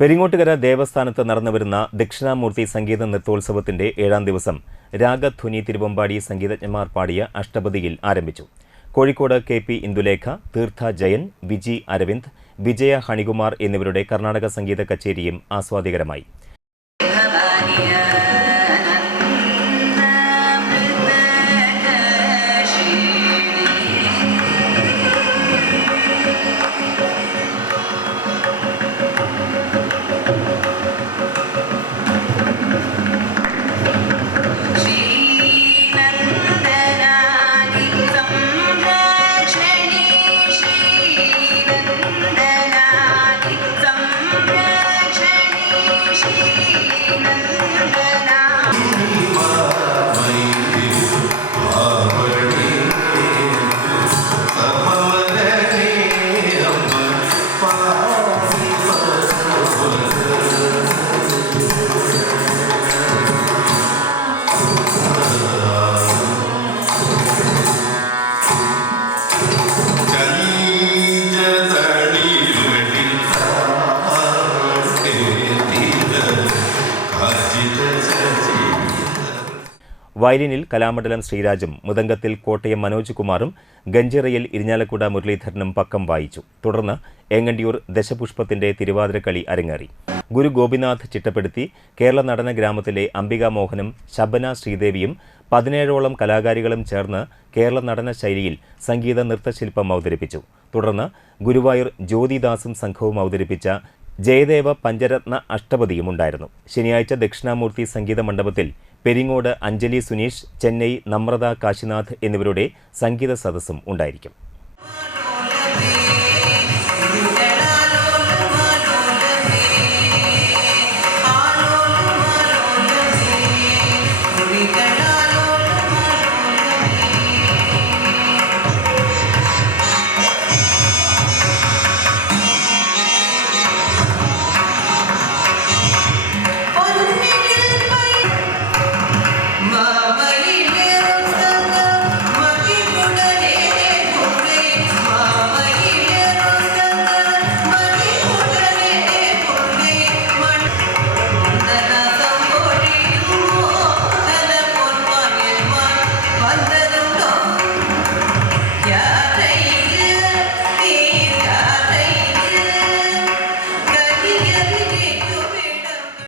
പെരിങ്ങോട്ടുകര ദേവസ്ഥാനത്ത് നടന്നുവരുന്ന ദക്ഷിണാമൂർത്തി സംഗീത നൃത്തോത്സവത്തിന്റെ 7ാം ദിവസം രാഗധ്വനി തിരുവമ്പാടി സംഗീതജ്ഞന്മാർ പാടിയ അഷ്ടപദിയിൽ ആരംഭിച്ചു. കോഴിക്കോട് KP ഇന്ദുലേഖ, തീർത്ഥ ജയൻ, വിജി അരവിന്ദ്, വിജയ ഹണികുമാർ എന്നിവരുടെ കർണാടക സംഗീത കച്ചേരിയും ആസ്വാദികരമായി. വയലിനിൽ കലാമണ്ഡലം ശ്രീരാജും, മൃദംഗത്തിൽ കോട്ടയം മനോജ് കുമാറും, ഗഞ്ചിറയിൽ ഇരിഞ്ഞാലക്കുട മുരളീധരനും പക്കം വായിച്ചു. തുടർന്ന് ഏങ്ങണ്ടിയൂർ ദശപുഷ്പത്തിന്റെ തിരുവാതിരക്കളി അരങ്ങേറി. ഗുരു ഗോപിനാഥ് ചിട്ടപ്പെടുത്തി കേരള നടന ഗ്രാമത്തിലെ അംബിക മോഹനും ശബന ശ്രീദേവിയും 17ഓളം കലാകാരികളും ചേർന്ന് കേരള നടന ശൈലിയിൽ സംഗീത നൃത്തശില്പം അവതരിപ്പിച്ചു. തുടർന്ന് ഗുരുവായൂർ ജ്യോതിദാസും സംഘവും അവതരിപ്പിച്ച ജയദേവ പഞ്ചരത്ന അഷ്ടപദിയും ഉണ്ടായിരുന്നു. ശനിയാഴ്ച ദക്ഷിണാമൂർത്തി സംഗീത മണ്ഡപത്തിൽ പെരിങ്ങോട് അഞ്ജലി സുനീഷ്, ചെന്നൈ നമ്രത കാശിനാഥ് എന്നിവരുടെ സംഗീത സദസ്സും ഉണ്ടായിരിക്കും.